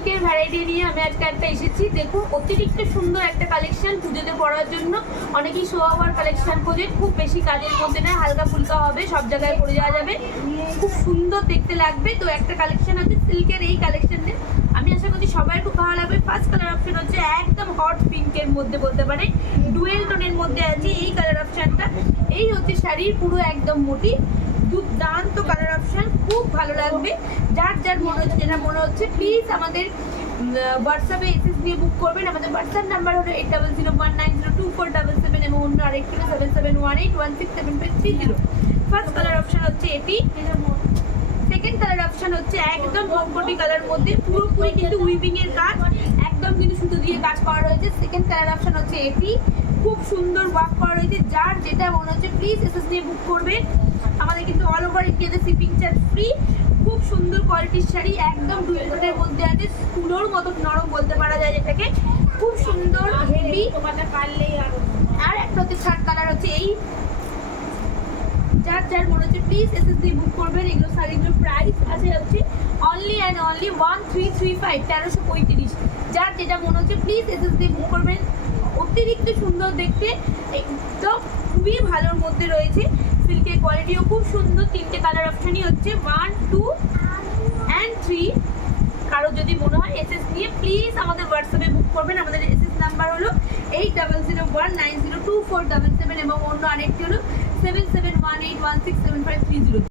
সিল্কের ভ্যারাইটি নিয়ে আমি আজকে একটা এসেছি। দেখুন অতিরিক্ত সুন্দর একটা কালেকশন পুজোতে পরার জন্য। অনেকেই শো আওয়ার কালেকশন খোঁজে, খুব বেশি কাজের মধ্যে না, হালকা ফুলকা হবে, সব জায়গায় পরে যাওয়া যাবে, খুব সুন্দর দেখতে লাগবে। তো একটা কালেকশন আছে সিল্কের, এই কালেকশনে আমি আশা করছি সবাই খুব ভালো লাগবে। ফার্স্ট কালার অপশন হচ্ছে একদম হট পিঙ্কের মধ্যে, বলতে পারে ডুয়েল টোনের মধ্যে আছে এই কালার অপশনটা। এই হচ্ছে শাড়ির পুরো একদম মোটিভ, দুর্দান্ত কালার অপশন, খুব ভালো লাগবে। যার যার মনে হচ্ছে, যেটা মনে হচ্ছে প্লিজ আমাদের হোয়াটসঅ্যাপে এসএস দিয়ে বুক করবেন। আমাদের হোয়াটসঅ্যাপ নাম্বার হলো 8001902477 এবং অন্য আরেকটি হলো 7718167530। ফার্স্ট কালার অপশন হচ্ছে এটি। সেকেন্ড কালার অপশন হচ্ছে একদম মরকটি কালার মধ্যে, পুরোপুরি কিন্তু উইভিং এর কাজ, একদম কিন্তু সুতো দিয়ে কাজ করা রয়েছে। সেকেন্ড কালার অপশন হচ্ছে এটি, খুব সুন্দর ওয়ার্ক করা রয়েছে। যার যেটা মনে হচ্ছে প্লিজ এসএস দিয়ে বুক করবেন। আমাদের কিন্তু অল ওভার ইন্ডিয়াতে শিপিং চার্জ ফ্রি। খুব সুন্দর কোয়ালিটির শাড়ি, একদম ডুয়েলের মধ্যে আছে, তুলোর মতো নরম বলতে পারা যায় যেটাকে, খুব সুন্দর হেভি। আর একটা হচ্ছে থার্ড কালার হচ্ছে এই। যার যার মনে হচ্ছে প্লিজ এসএস দিয়ে বুক করবেন। এগুলো শাড়িগুলোর প্রাইস আছে হচ্ছে অনলি অ্যান্ড অনলি 1335, 1335। যার যেটা মনে হচ্ছে প্লিজ এসএস দিয়ে বুক করবেন। অতিরিক্ত সুন্দর দেখতে, একদম খুবই ভালোর মধ্যে রয়েছে। সিল্কের কোয়ালিটিও খুব সুন্দর। তিনটে কালার অপশনই হচ্ছে 1, 2 and 3। কারো যদি মনে হয় এসএস নিয়ে প্লিজ আমাদের হোয়াটসঅ্যাপে বুক করবেন। আমাদের এসএস নাম্বার হলো 8001902477 এবং অন্য আরেকটি হলো 7718167530।